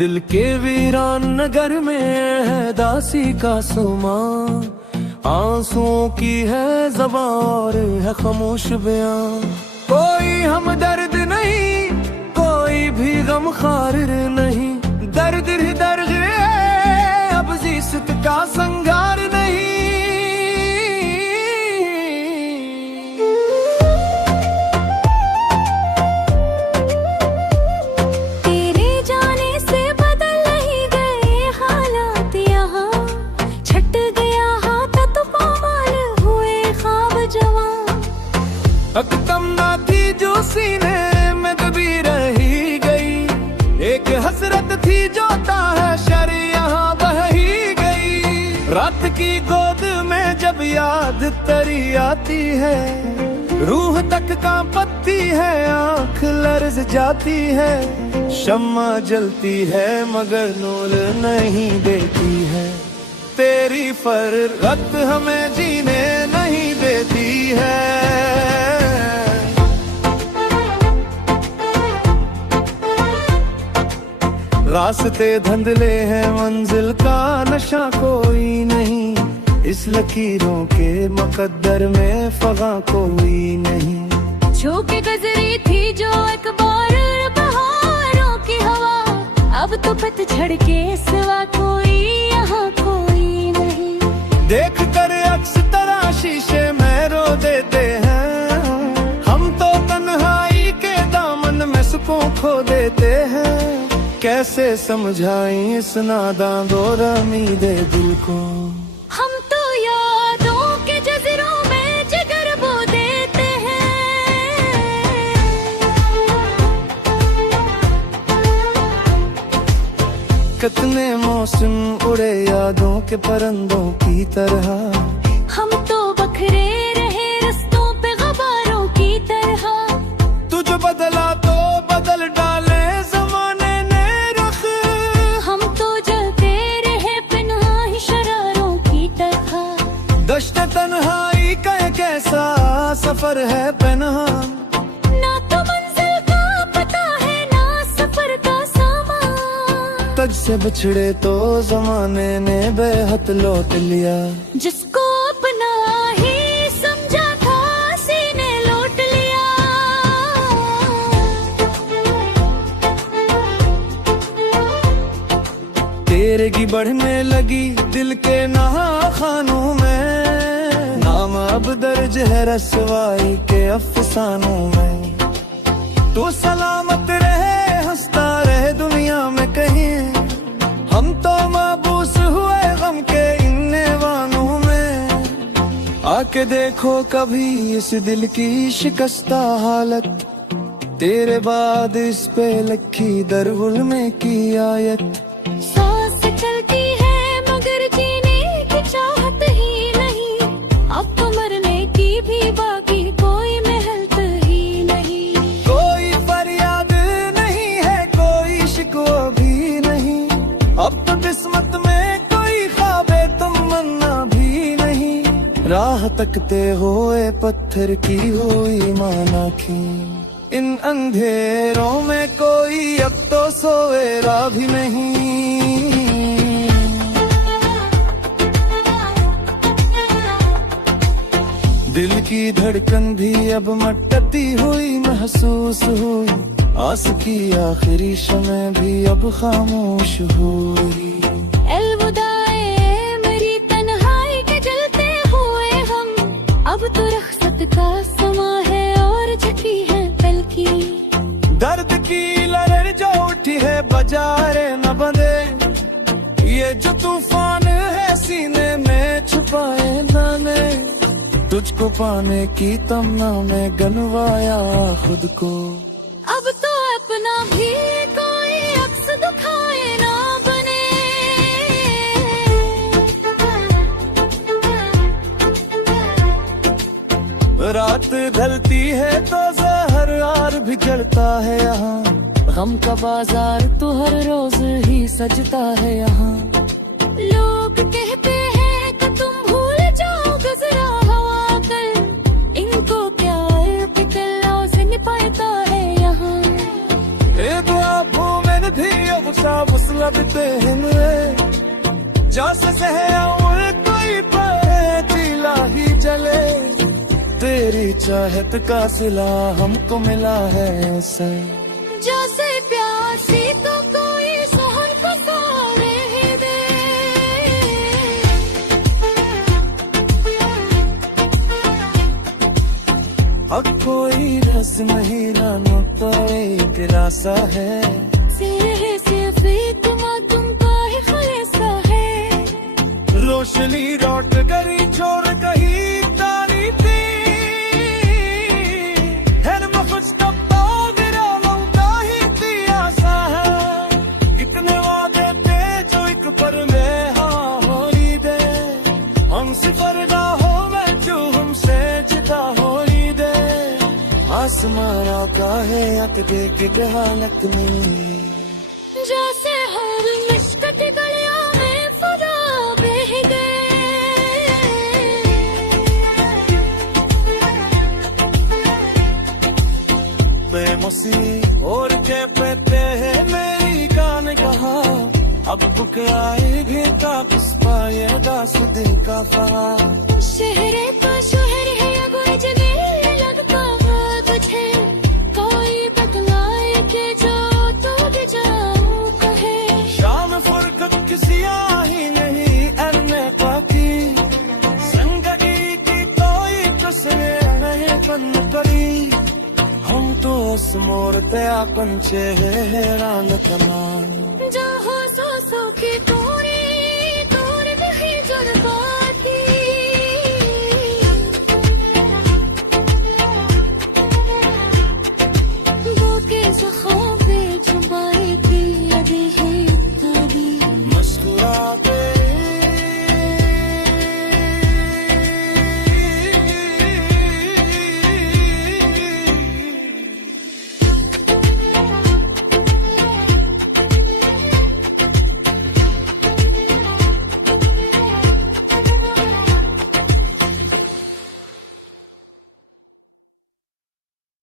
दिल के वीरान नगर में है दासी का सुमा, आंसुओं की है ज़बां और है खामोश बयां। कोई हमदर्द नहीं, कोई भी गमख्वार नहीं, दर्द ही दर्द है, अब ज़िस्त का संगार नहीं। तेरे जाने से बदल नहीं गए हालात यहाँ, छट गया हाथ तो पामाल हुए ख्वाब जवां। अकदम ना थी जो सीने में दबी रही गई, एक हसरत थी जो ताशर यहाँ बह ही गई। रात की गोद में जब याद तरी आती है, रूह तक कांपती है, आंख लर्ज जाती है। शम्मा जलती है मगर नूर नहीं देती है, तेरी फरकत हमें जीने नहीं देती है। रास्ते धुंधले हैं, मंजिल का नशा कोई नहीं, इस लकीरों के मुकद्दर में फगा कोई नहीं। झोंके गुजरी थी जो एक बार बहारों की हवा, अब तो पतझड़ के सिवा कोई यहाँ कोई नहीं। देख कर अक्स तरह शीशे में रो देते हैं, हम तो तन्हाई के दामन में सुकून खो देते हैं। कैसे समझाएं इस नादां दोरामीदे दिल को, हम तो यादों के जज़ीरों में जिगर बो देते हैं। कितने मौसम उड़े यादों के परिंदों की तरह, हम तो बखरे रहे रस्तों पे गबारों की तरह। तुझ बदला तो बदल डाले जमाने ने रुख, हम तो जलते रहे पनाह ही शरारों की तरह। दश्त तन्हाई का एक ऐसा सफर है पनाह, ना तो मंजिल का पता है ना सफर का सामान। तुझ से बिछड़े तो जमाने ने बेहद लौट लिया, जिसको अपना ही समझा था सीने लौट लिया। तेरे की बढ़ने लगी दिल के नहाखानों में, नाम अब दर्ज है रसवाई के अफसानों में। तू सलामत रहे, हंसता रहे दुनिया में कहीं, हम तो माबूस हुए गम के इन नेवानों में। आके देखो कभी इस दिल की शिकस्ता हालत, तेरे बाद इस पे लिखी दरगुल में की आयत। सांस चलती है मगर जीने की चाहत ही नहीं, अब तो मरने की भी बाकी कोई मेहनत ही नहीं। कोई फरियाद नहीं है, कोई शिकवा भी नहीं, अब तो किस्मत में कोई ख्वाबे तमन्ना भी नहीं। राह तकते हुए पत्थर की हुई माना की, इन अंधेरों में कोई अब तो सोएरा भी नहीं। दिल की धड़कन भी अब मटती हुई महसूस हुई, आस की आखिरी शमे भी अब खामोश हुई। अलविदाए मेरी तन्हाई के जलते हुए हम, अब तो रख्सत का समा है और झकी है तलखी। दर्द की लहर जो उठी है बजारे न बंधे, ये जो तूफान है सीने में छुपाए दाने। तुझको पाने की तमन्ना में गनवाया खुद को, अब तो अपना भी कोई अक्स दिखाए ना बने। रात ढलती है तो जहर आर भी चढ़ता है यहाँ, गम का बाजार तो हर रोज ही सजता है यहाँ। लोग कहते हैं कि तुम भूल जाओ गुजरा हुआ कल, इनको क्या पिकल्ला से निपाता है यहाँ। एक आप मैंने भी अब सा लगते हिमवे जैसे सहयाऊं कोई पे चिला ही जले तेरी चाहत का सिला हमको मिला है ऐसे जैसे प्यासी तो कोई सहन को सारे ही दे अब कोई रस नहीं रानो तो एक रासा है सिरे से फिक्र तुमका ही खलेसा है रोशनी रोट गरी छोड़ कहीं तारी थी है मफज टप्पा मेरा मौका ही थी आशा है कितने वादे थे जो एक पर में हाँ हो ही दे हम सिफर ना हो मैं जो हमसे जुदा हो ही दे आसमां का है अक देख के हालत में जैसे हर मिस्कट गलियां में फुरा बह गए बेमौसी और के पेते है मेरी गान कहा अब बुक आई भी का किस पाए दास दिल का फहा शहरे का शहर है अगर जगे लगता तुझे कोई बतलाए के जो तू भी जाऊं कहे शाम फुरकत किसी ही नहीं अरने की संगगी की कोई कसरे नहीं बन पड़ी हम तो उस मोर पे आपन चेहरा कमाल जो